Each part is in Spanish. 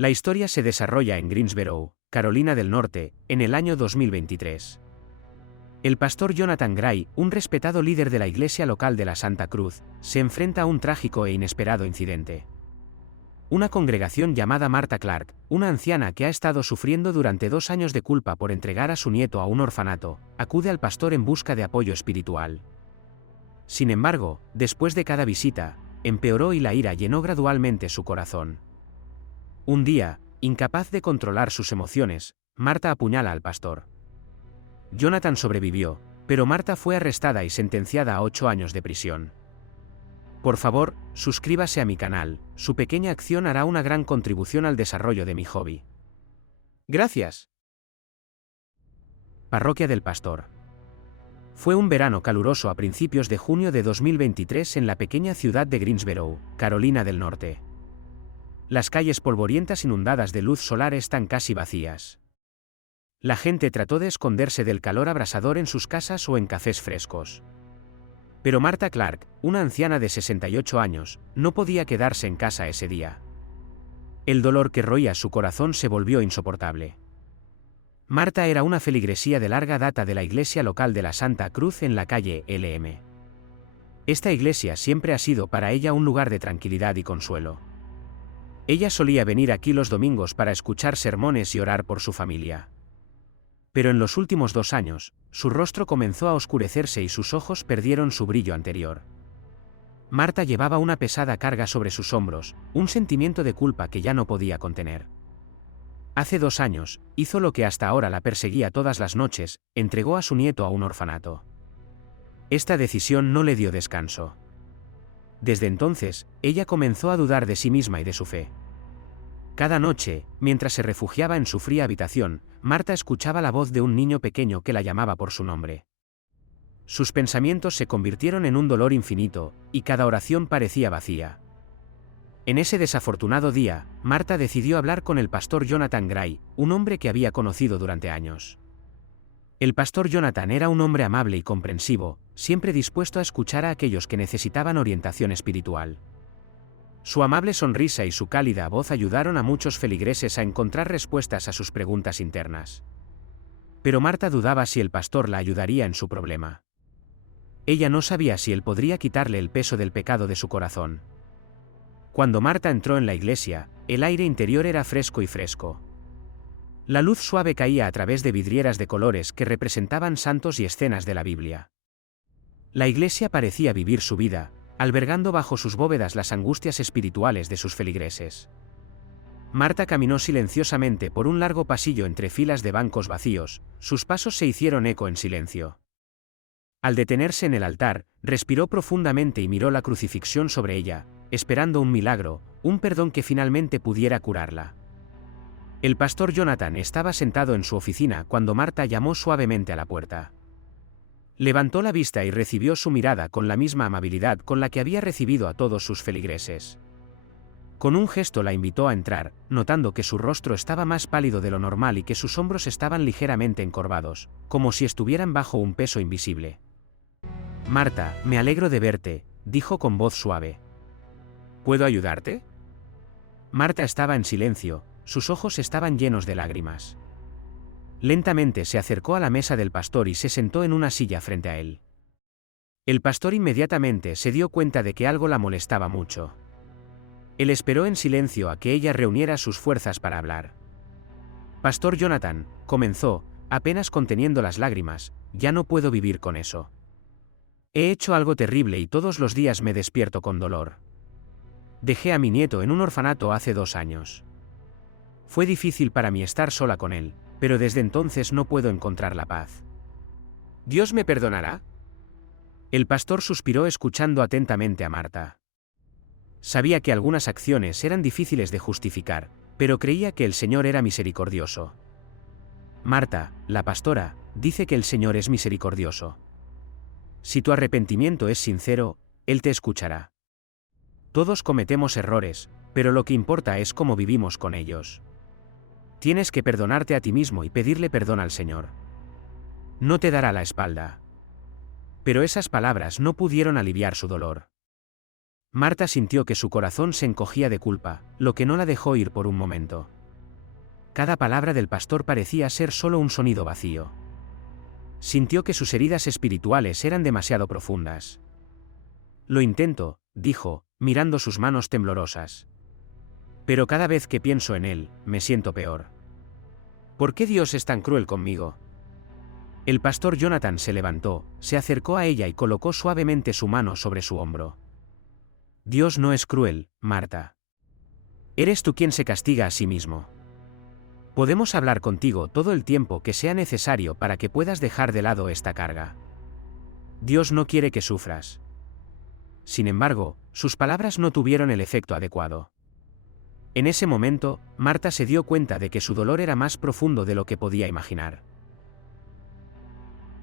La historia se desarrolla en Greensboro, Carolina del Norte, en el año 2023. El pastor Jonathan Gray, un respetado líder de la iglesia local de la Santa Cruz, se enfrenta a un trágico e inesperado incidente. Una congregación llamada Martha Clark, una anciana que ha estado sufriendo durante 2 años de culpa por entregar a su nieto a un orfanato, acude al pastor en busca de apoyo espiritual. Sin embargo, después de cada visita, empeoró y la ira llenó gradualmente su corazón. Un día, incapaz de controlar sus emociones, Martha apuñala al pastor. Jonathan sobrevivió, pero Martha fue arrestada y sentenciada a 8 años de prisión. Por favor, suscríbase a mi canal, su pequeña acción hará una gran contribución al desarrollo de mi hobby. Gracias. Parroquia del Pastor. Fue un verano caluroso a principios de junio de 2023 en la pequeña ciudad de Greensboro, Carolina del Norte. Las calles polvorientas inundadas de luz solar están casi vacías. La gente trató de esconderse del calor abrasador en sus casas o en cafés frescos. Pero Martha Clark, una anciana de 68 años, no podía quedarse en casa ese día. El dolor que roía su corazón se volvió insoportable. Martha era una feligresía de larga data de la iglesia local de la Santa Cruz en la calle Lm. Esta iglesia siempre ha sido para ella un lugar de tranquilidad y consuelo. Ella solía venir aquí los domingos para escuchar sermones y orar por su familia. Pero en los últimos 2 años, su rostro comenzó a oscurecerse y sus ojos perdieron su brillo anterior. Martha llevaba una pesada carga sobre sus hombros, un sentimiento de culpa que ya no podía contener. Hace 2 años, hizo lo que hasta ahora la perseguía todas las noches, entregó a su nieto a un orfanato. Esta decisión no le dio descanso. Desde entonces, ella comenzó a dudar de sí misma y de su fe. Cada noche, mientras se refugiaba en su fría habitación, Martha escuchaba la voz de un niño pequeño que la llamaba por su nombre. Sus pensamientos se convirtieron en un dolor infinito, y cada oración parecía vacía. En ese desafortunado día, Martha decidió hablar con el pastor Jonathan Gray, un hombre que había conocido durante años. El pastor Jonathan era un hombre amable y comprensivo, siempre dispuesto a escuchar a aquellos que necesitaban orientación espiritual. Su amable sonrisa y su cálida voz ayudaron a muchos feligreses a encontrar respuestas a sus preguntas internas. Pero Martha dudaba si el pastor la ayudaría en su problema. Ella no sabía si él podría quitarle el peso del pecado de su corazón. Cuando Martha entró en la iglesia, el aire interior era fresco y fresco. La luz suave caía a través de vidrieras de colores que representaban santos y escenas de la Biblia. La iglesia parecía vivir su vida, albergando bajo sus bóvedas las angustias espirituales de sus feligreses. Martha caminó silenciosamente por un largo pasillo entre filas de bancos vacíos, sus pasos se hicieron eco en silencio. Al detenerse en el altar, respiró profundamente y miró la crucifixión sobre ella, esperando un milagro, un perdón que finalmente pudiera curarla. El pastor Jonathan estaba sentado en su oficina cuando Martha llamó suavemente a la puerta. Levantó la vista y recibió su mirada con la misma amabilidad con la que había recibido a todos sus feligreses. Con un gesto la invitó a entrar, notando que su rostro estaba más pálido de lo normal y que sus hombros estaban ligeramente encorvados, como si estuvieran bajo un peso invisible. Martha, me alegro de verte, dijo con voz suave. ¿Puedo ayudarte? Martha estaba en silencio, sus ojos estaban llenos de lágrimas. Lentamente se acercó a la mesa del pastor y se sentó en una silla frente a él. El pastor inmediatamente se dio cuenta de que algo la molestaba mucho. Él esperó en silencio a que ella reuniera sus fuerzas para hablar. Pastor Jonathan, comenzó, apenas conteniendo las lágrimas, ya no puedo vivir con eso. He hecho algo terrible y todos los días me despierto con dolor. Dejé a mi nieto en un orfanato hace 2 años. Fue difícil para mí estar sola con él, pero desde entonces no puedo encontrar la paz. ¿Dios me perdonará? El pastor suspiró escuchando atentamente a Martha. Sabía que algunas acciones eran difíciles de justificar, pero creía que el Señor era misericordioso. Martha, la pastora, dice que el Señor es misericordioso. Si tu arrepentimiento es sincero, Él te escuchará. Todos cometemos errores, pero lo que importa es cómo vivimos con ellos. Tienes que perdonarte a ti mismo y pedirle perdón al Señor. No te dará la espalda. Pero esas palabras no pudieron aliviar su dolor. Marta sintió que su corazón se encogía de culpa, lo que no la dejó ir por un momento. Cada palabra del pastor parecía ser solo un sonido vacío. Sintió que sus heridas espirituales eran demasiado profundas. Lo intento, dijo, mirando sus manos temblorosas. Pero cada vez que pienso en él, me siento peor. ¿Por qué Dios es tan cruel conmigo? El pastor Jonathan se levantó, se acercó a ella y colocó suavemente su mano sobre su hombro. Dios no es cruel, Marta. Eres tú quien se castiga a sí mismo. Podemos hablar contigo todo el tiempo que sea necesario para que puedas dejar de lado esta carga. Dios no quiere que sufras. Sin embargo, sus palabras no tuvieron el efecto adecuado. En ese momento, Marta se dio cuenta de que su dolor era más profundo de lo que podía imaginar.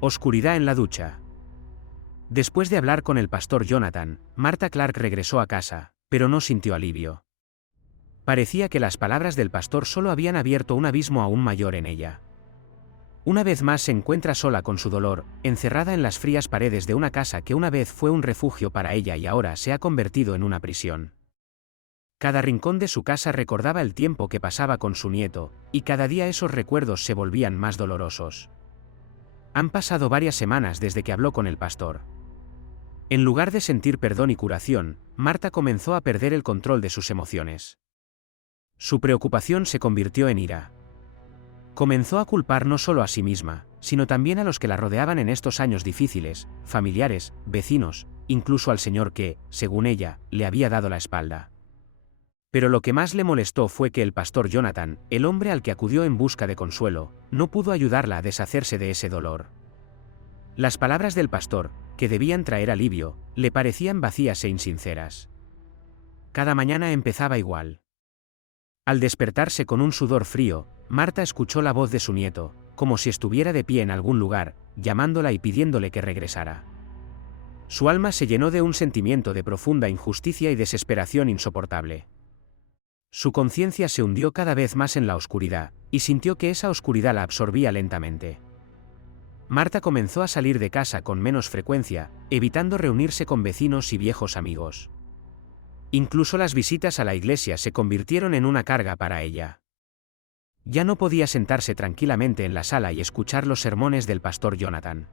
Oscuridad en la ducha. Después de hablar con el pastor Jonathan, Marta Clark regresó a casa, pero no sintió alivio. Parecía que las palabras del pastor solo habían abierto un abismo aún mayor en ella. Una vez más se encuentra sola con su dolor, encerrada en las frías paredes de una casa que una vez fue un refugio para ella y ahora se ha convertido en una prisión. Cada rincón de su casa recordaba el tiempo que pasaba con su nieto, y cada día esos recuerdos se volvían más dolorosos. Han pasado varias semanas desde que habló con el pastor. En lugar de sentir perdón y curación, Marta comenzó a perder el control de sus emociones. Su preocupación se convirtió en ira. Comenzó a culpar no solo a sí misma, sino también a los que la rodeaban en estos años difíciles, familiares, vecinos, incluso al Señor que, según ella, le había dado la espalda. Pero lo que más le molestó fue que el pastor Jonathan, el hombre al que acudió en busca de consuelo, no pudo ayudarla a deshacerse de ese dolor. Las palabras del pastor, que debían traer alivio, le parecían vacías e insinceras. Cada mañana empezaba igual. Al despertarse con un sudor frío, Marta escuchó la voz de su nieto, como si estuviera de pie en algún lugar, llamándola y pidiéndole que regresara. Su alma se llenó de un sentimiento de profunda injusticia y desesperación insoportable. Su conciencia se hundió cada vez más en la oscuridad, y sintió que esa oscuridad la absorbía lentamente. Marta comenzó a salir de casa con menos frecuencia, evitando reunirse con vecinos y viejos amigos. Incluso las visitas a la iglesia se convirtieron en una carga para ella. Ya no podía sentarse tranquilamente en la sala y escuchar los sermones del pastor Jonathan.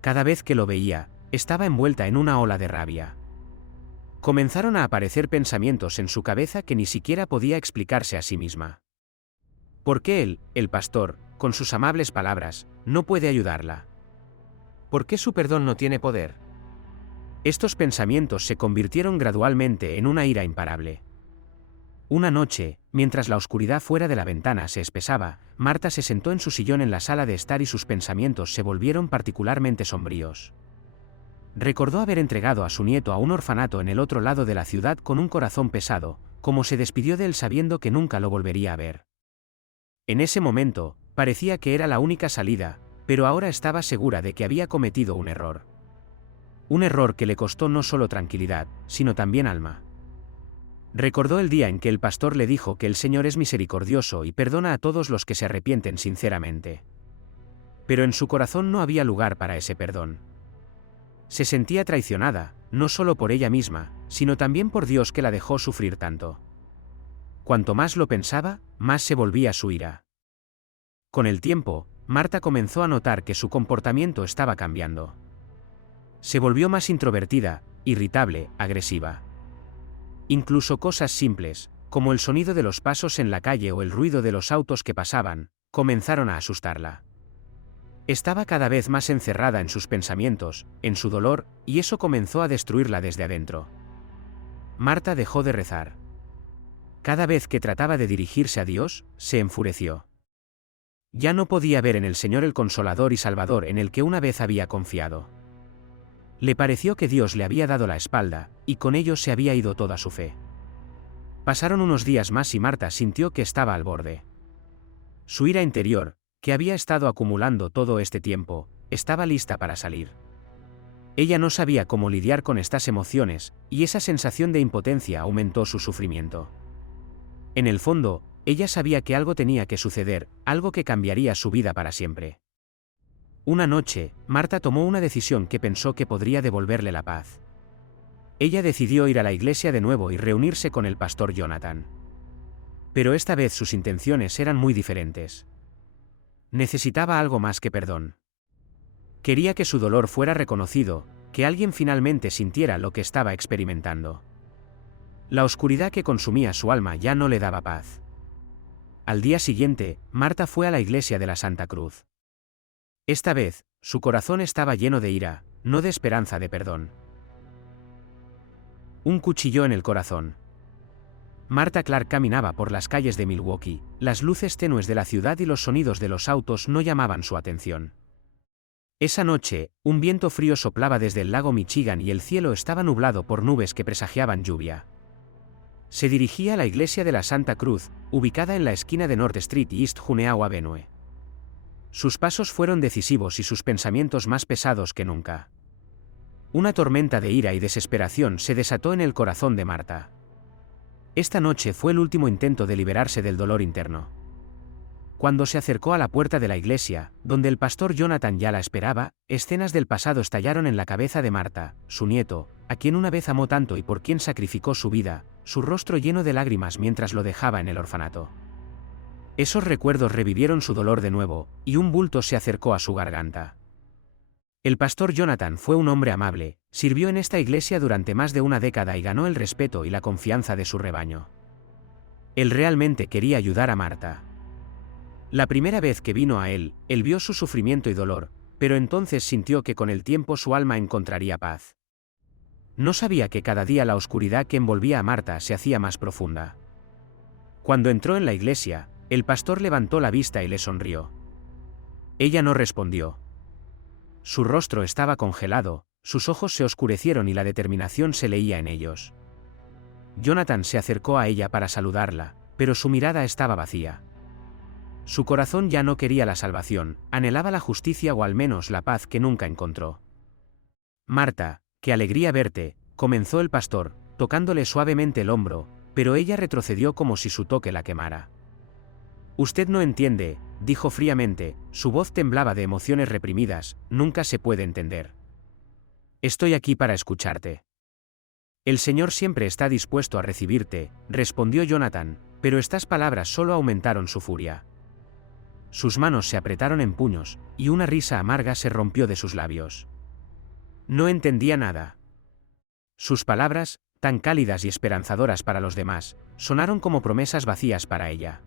Cada vez que lo veía, estaba envuelta en una ola de rabia. Comenzaron a aparecer pensamientos en su cabeza que ni siquiera podía explicarse a sí misma. ¿Por qué él, el pastor, con sus amables palabras, no puede ayudarla? ¿Por qué su perdón no tiene poder? Estos pensamientos se convirtieron gradualmente en una ira imparable. Una noche, mientras la oscuridad fuera de la ventana se espesaba, Marta se sentó en su sillón en la sala de estar y sus pensamientos se volvieron particularmente sombríos. Recordó haber entregado a su nieto a un orfanato en el otro lado de la ciudad con un corazón pesado, como se despidió de él sabiendo que nunca lo volvería a ver. En ese momento, parecía que era la única salida, pero ahora estaba segura de que había cometido un error. Un error que le costó no solo tranquilidad, sino también alma. Recordó el día en que el pastor le dijo que el Señor es misericordioso y perdona a todos los que se arrepienten sinceramente. Pero en su corazón no había lugar para ese perdón. Se sentía traicionada, no solo por ella misma, sino también por Dios que la dejó sufrir tanto. Cuanto más lo pensaba, más se volvía su ira. Con el tiempo, Marta comenzó a notar que su comportamiento estaba cambiando. Se volvió más introvertida, irritable, agresiva. Incluso cosas simples, como el sonido de los pasos en la calle o el ruido de los autos que pasaban, comenzaron a asustarla. Estaba cada vez más encerrada en sus pensamientos, en su dolor, y eso comenzó a destruirla desde adentro. Marta dejó de rezar. Cada vez que trataba de dirigirse a Dios, se enfureció. Ya no podía ver en el Señor el Consolador y Salvador en el que una vez había confiado. Le pareció que Dios le había dado la espalda, y con ello se había ido toda su fe. Pasaron unos días más y Marta sintió que estaba al borde. Su ira interior, que había estado acumulando todo este tiempo, estaba lista para salir. Ella no sabía cómo lidiar con estas emociones, y esa sensación de impotencia aumentó su sufrimiento. En el fondo, ella sabía que algo tenía que suceder, algo que cambiaría su vida para siempre. Una noche, Marta tomó una decisión que pensó que podría devolverle la paz. ella decidió ir a la iglesia de nuevo y reunirse con el pastor Jonathan. Pero esta vez sus intenciones eran muy diferentes. Necesitaba algo más que perdón. Quería que su dolor fuera reconocido, que alguien finalmente sintiera lo que estaba experimentando. La oscuridad que consumía su alma ya no le daba paz. Al día siguiente, Marta fue a la iglesia de la Santa Cruz. Esta vez, su corazón estaba lleno de ira, no de esperanza de perdón. Un cuchillo en el corazón. Marta Clark caminaba por las calles de Milwaukee, las luces tenues de la ciudad y los sonidos de los autos no llamaban su atención. Esa noche, un viento frío soplaba desde el lago Michigan y el cielo estaba nublado por nubes que presagiaban lluvia. Se dirigía a la iglesia de la Santa Cruz, ubicada en la esquina de North Street y East Juneau Avenue. Sus pasos fueron decisivos y sus pensamientos más pesados que nunca. Una tormenta de ira y desesperación se desató en el corazón de Marta. Esta noche fue el último intento de liberarse del dolor interno. Cuando se acercó a la puerta de la iglesia, donde el pastor Jonathan ya la esperaba, escenas del pasado estallaron en la cabeza de Marta, su nieto, a quien una vez amó tanto y por quien sacrificó su vida, su rostro lleno de lágrimas mientras lo dejaba en el orfanato. Esos recuerdos revivieron su dolor de nuevo, y un bulto se acercó a su garganta. El pastor Jonathan fue un hombre amable, sirvió en esta iglesia durante más de una década y ganó el respeto y la confianza de su rebaño. Él realmente quería ayudar a Marta. La primera vez que vino a él vio su sufrimiento y dolor, pero entonces sintió que con el tiempo su alma encontraría paz. No sabía que cada día la oscuridad que envolvía a Marta se hacía más profunda. Cuando entró en la iglesia, el pastor levantó la vista y le sonrió. Ella no respondió. Su rostro estaba congelado, sus ojos se oscurecieron y la determinación se leía en ellos. Jonathan se acercó a ella para saludarla, pero su mirada estaba vacía. Su corazón ya no quería la salvación, anhelaba la justicia o al menos la paz que nunca encontró. Marta, qué alegría verte, comenzó el pastor, tocándole suavemente el hombro, pero ella retrocedió como si su toque la quemara. Usted no entiende, dijo fríamente, su voz temblaba de emociones reprimidas, nunca se puede entender. Estoy aquí para escucharte. El Señor siempre está dispuesto a recibirte, respondió Jonathan, pero estas palabras solo aumentaron su furia. Sus manos se apretaron en puños, y una risa amarga se rompió de sus labios. No entendía nada. Sus palabras, tan cálidas y esperanzadoras para los demás, sonaron como promesas vacías para ella.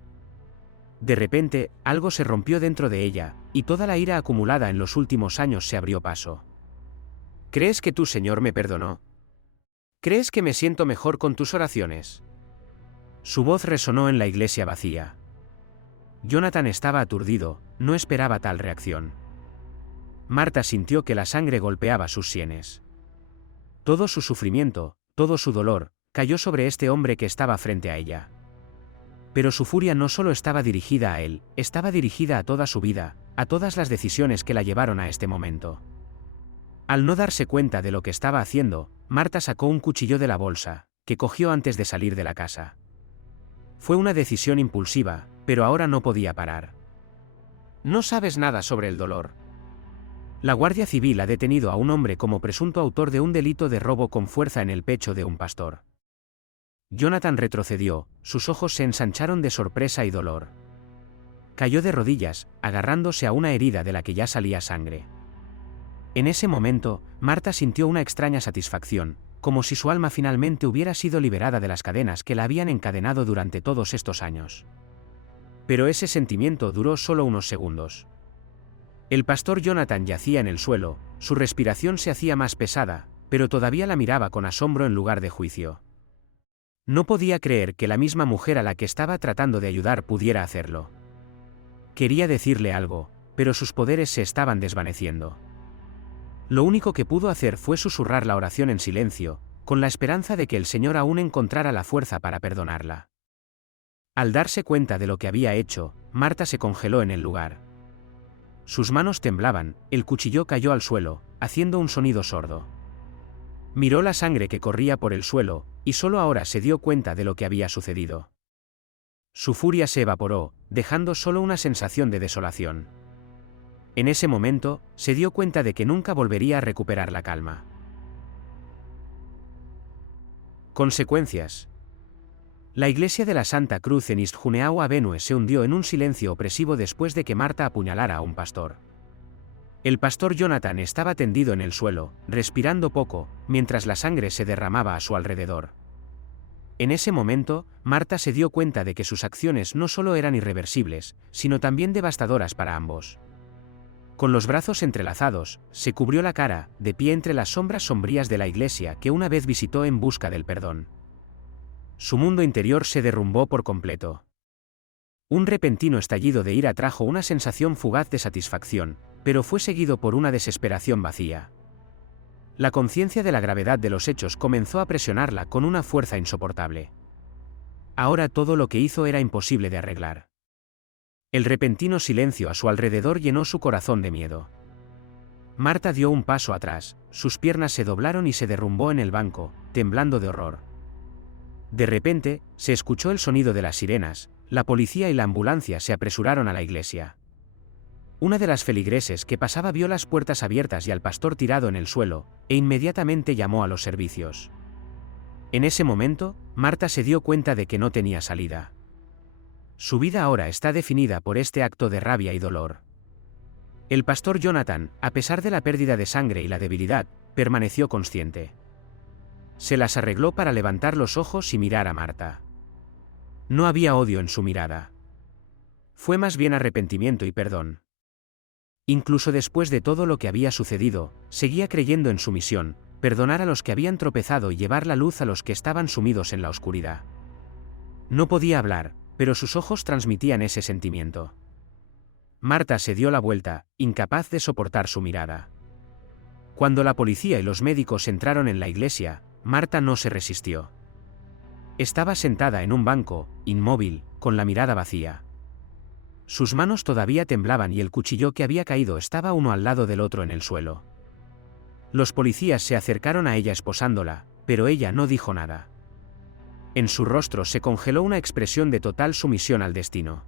De repente, algo se rompió dentro de ella, y toda la ira acumulada en los últimos años se abrió paso. ¿Crees que tu Señor me perdonó? ¿Crees que me siento mejor con tus oraciones? Su voz resonó en la iglesia vacía. Jonathan estaba aturdido, no esperaba tal reacción. Marta sintió que la sangre golpeaba sus sienes. Todo su sufrimiento, todo su dolor, cayó sobre este hombre que estaba frente a ella. Pero su furia no solo estaba dirigida a él, estaba dirigida a toda su vida, a todas las decisiones que la llevaron a este momento. Al no darse cuenta de lo que estaba haciendo, Marta sacó un cuchillo de la bolsa, que cogió antes de salir de la casa. Fue una decisión impulsiva, pero ahora no podía parar. No sabes nada sobre el dolor. La Guardia Civil ha detenido a un hombre como presunto autor de un delito de robo con fuerza en el pecho de un pastor. Jonathan retrocedió, sus ojos se ensancharon de sorpresa y dolor. Cayó de rodillas, agarrándose a una herida de la que ya salía sangre. En ese momento, Marta sintió una extraña satisfacción, como si su alma finalmente hubiera sido liberada de las cadenas que la habían encadenado durante todos estos años. Pero ese sentimiento duró solo unos segundos. El pastor Jonathan yacía en el suelo, su respiración se hacía más pesada, pero todavía la miraba con asombro en lugar de juicio. No podía creer que la misma mujer a la que estaba tratando de ayudar pudiera hacerlo. Quería decirle algo, pero sus poderes se estaban desvaneciendo. Lo único que pudo hacer fue susurrar la oración en silencio, con la esperanza de que el Señor aún encontrara la fuerza para perdonarla. Al darse cuenta de lo que había hecho, Marta se congeló en el lugar. Sus manos temblaban, el cuchillo cayó al suelo, haciendo un sonido sordo. Miró la sangre que corría por el suelo, y solo ahora se dio cuenta de lo que había sucedido. Su furia se evaporó, dejando solo una sensación de desolación. En ese momento, se dio cuenta de que nunca volvería a recuperar la calma. Consecuencias. La iglesia de la Santa Cruz en East Juneau Avenue se hundió en un silencio opresivo después de que Marta apuñalara a un pastor. El pastor Jonathan estaba tendido en el suelo, respirando poco, mientras la sangre se derramaba a su alrededor. En ese momento, Marta se dio cuenta de que sus acciones no solo eran irreversibles, sino también devastadoras para ambos. Con los brazos entrelazados, se cubrió la cara, de pie entre las sombras sombrías de la iglesia que una vez visitó en busca del perdón. Su mundo interior se derrumbó por completo. Un repentino estallido de ira trajo una sensación fugaz de satisfacción, pero fue seguido por una desesperación vacía. La conciencia de la gravedad de los hechos comenzó a presionarla con una fuerza insoportable. Ahora todo lo que hizo era imposible de arreglar. El repentino silencio a su alrededor llenó su corazón de miedo. Marta dio un paso atrás, sus piernas se doblaron y se derrumbó en el banco, temblando de horror. De repente, se escuchó el sonido de las sirenas, la policía y la ambulancia se apresuraron a la iglesia. Una de las feligreses que pasaba vio las puertas abiertas y al pastor tirado en el suelo, e inmediatamente llamó a los servicios. En ese momento, Marta se dio cuenta de que no tenía salida. Su vida ahora está definida por este acto de rabia y dolor. El pastor Jonathan, a pesar de la pérdida de sangre y la debilidad, permaneció consciente. Se las arregló para levantar los ojos y mirar a Marta. No había odio en su mirada. Fue más bien arrepentimiento y perdón. Incluso después de todo lo que había sucedido, seguía creyendo en su misión, perdonar a los que habían tropezado y llevar la luz a los que estaban sumidos en la oscuridad. No podía hablar, pero sus ojos transmitían ese sentimiento. Marta se dio la vuelta, incapaz de soportar su mirada. Cuando la policía y los médicos entraron en la iglesia, Marta no se resistió. Estaba sentada en un banco, inmóvil, con la mirada vacía. Sus manos todavía temblaban y el cuchillo que había caído estaba uno al lado del otro en el suelo. Los policías se acercaron a ella esposándola, pero ella no dijo nada. En su rostro se congeló una expresión de total sumisión al destino.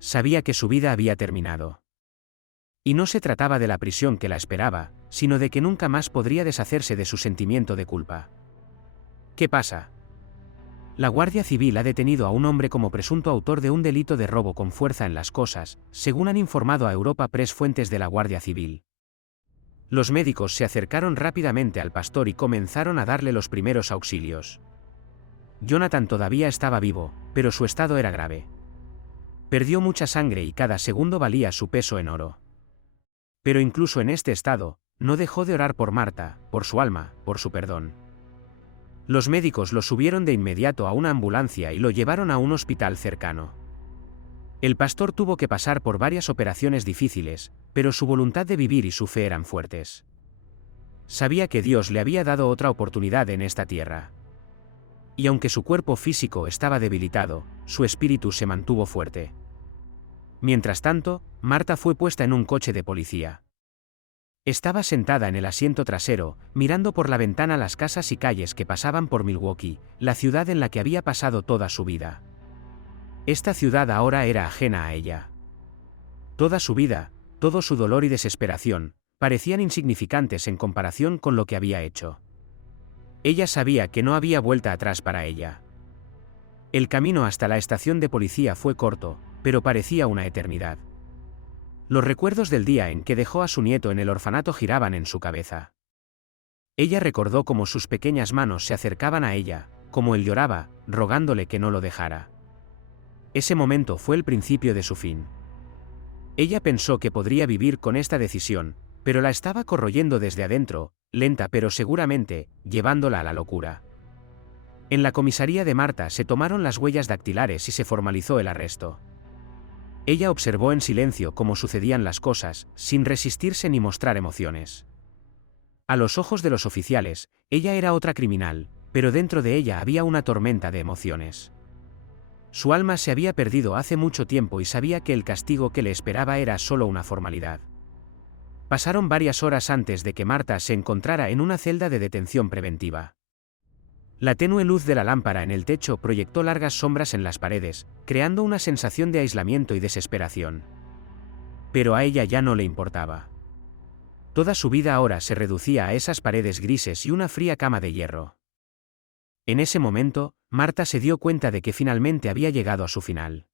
Sabía que su vida había terminado. Y no se trataba de la prisión que la esperaba, sino de que nunca más podría deshacerse de su sentimiento de culpa. ¿Qué pasa? La Guardia Civil ha detenido a un hombre como presunto autor de un delito de robo con fuerza en las cosas, según han informado a Europa Press fuentes de la Guardia Civil. Los médicos se acercaron rápidamente al pastor y comenzaron a darle los primeros auxilios. Jonathan todavía estaba vivo, pero su estado era grave. Perdió mucha sangre y cada segundo valía su peso en oro. Pero incluso en este estado, no dejó de orar por Marta, por su alma, por su perdón. Los médicos lo subieron de inmediato a una ambulancia y lo llevaron a un hospital cercano. El pastor tuvo que pasar por varias operaciones difíciles, pero su voluntad de vivir y su fe eran fuertes. Sabía que Dios le había dado otra oportunidad en esta tierra. Y aunque su cuerpo físico estaba debilitado, su espíritu se mantuvo fuerte. Mientras tanto, Marta fue puesta en un coche de policía. Estaba sentada en el asiento trasero, mirando por la ventana las casas y calles que pasaban por Milwaukee, la ciudad en la que había pasado toda su vida. Esta ciudad ahora era ajena a ella. Toda su vida, todo su dolor y desesperación, parecían insignificantes en comparación con lo que había hecho. Ella sabía que no había vuelta atrás para ella. El camino hasta la estación de policía fue corto, pero parecía una eternidad. Los recuerdos del día en que dejó a su nieto en el orfanato giraban en su cabeza. Ella recordó cómo sus pequeñas manos se acercaban a ella, cómo él lloraba, rogándole que no lo dejara. Ese momento fue el principio de su fin. Ella pensó que podría vivir con esta decisión, pero la estaba corroyendo desde adentro, lenta pero seguramente, llevándola a la locura. En la comisaría de Marta se tomaron las huellas dactilares y se formalizó el arresto. Ella observó en silencio cómo sucedían las cosas, sin resistirse ni mostrar emociones. A los ojos de los oficiales, ella era otra criminal, pero dentro de ella había una tormenta de emociones. Su alma se había perdido hace mucho tiempo y sabía que el castigo que le esperaba era solo una formalidad. Pasaron varias horas antes de que Marta se encontrara en una celda de detención preventiva. La tenue luz de la lámpara en el techo proyectó largas sombras en las paredes, creando una sensación de aislamiento y desesperación. Pero a ella ya no le importaba. Toda su vida ahora se reducía a esas paredes grises y una fría cama de hierro. En ese momento, Marta se dio cuenta de que finalmente había llegado a su final.